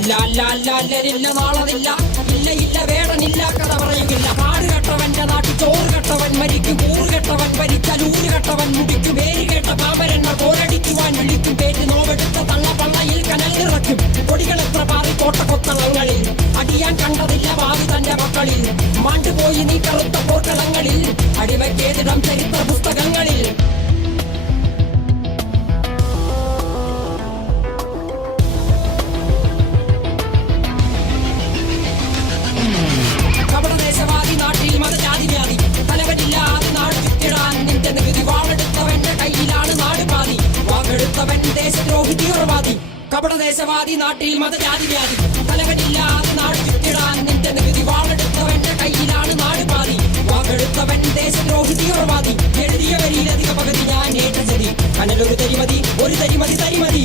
അല്ല അല്ല അല്ല അല്ലരില്ല നാളതില്ല, ഇല്ല ഇല്ല വേടനില്ല കഥ പറയുകില്ല. കാട് കെട്ടവന്റെ നാട്ടിൽ ചോറ് കെട്ടവൻ മരിക്കും, കൂറ് കെട്ടവൻ ഭരിച്ചാൽ ഊര് കെട്ടവൻ മുടിക്കും. പേര് കേട്ട പാമ്പരെണ്ണ പോരടിക്കുവാൻ വിളിക്കും, പേറ്റ് നോവെടുത്ത തള്ളപ്പള്ളയിൽ കനൽ നിറയ്ക്കും. കൊടികളെത്ര പാറി കോട്ടക്കൊത്തളങ്ങളിൽ അടിയാൻ കണ്ടതില്ല ഭാവി തന്റെ മക്കളിൽ. മാണ്ടുപോയി നീ കറുത്ത പോർക്കളങ്ങളിൽ അടിവയ്ക്കേതിടം ചരിത്ര പുസ്തകങ്ങളിൽ. കപടദേശവാദി നാട്ടിൽ മതജാതി വ്യാധി, തലവനില്ലാതെ നാട് ചുറ്റിടാൻ നിന്റെ നികുതി. വാളെടുത്തവന്റെ കയ്യിലാണ് നാട് പാതി, വാക്കെടുത്തവൻ ദേശദ്രോഹി തീവ്രവാദി. കപടദേശവാദി നാട്ടിൽ മതജാതി വ്യാധി, തലവനില്ലാതെ നാട് ചുറ്റിടാൻ നിന്റെ നികുതി. വാളെടുത്തവന്റെ കയ്യിലാണ് നാട് പാതി, വാക്കെടുത്തവൻ ദേശദ്രോഹി തീവ്രവാദി. എഴുതിയ വരിയിലധിക പകുതി ഞാൻ ഏറ്റ ചതി, കനലൊരു തരിമതി ഒരു തരിമതി തരിമതി.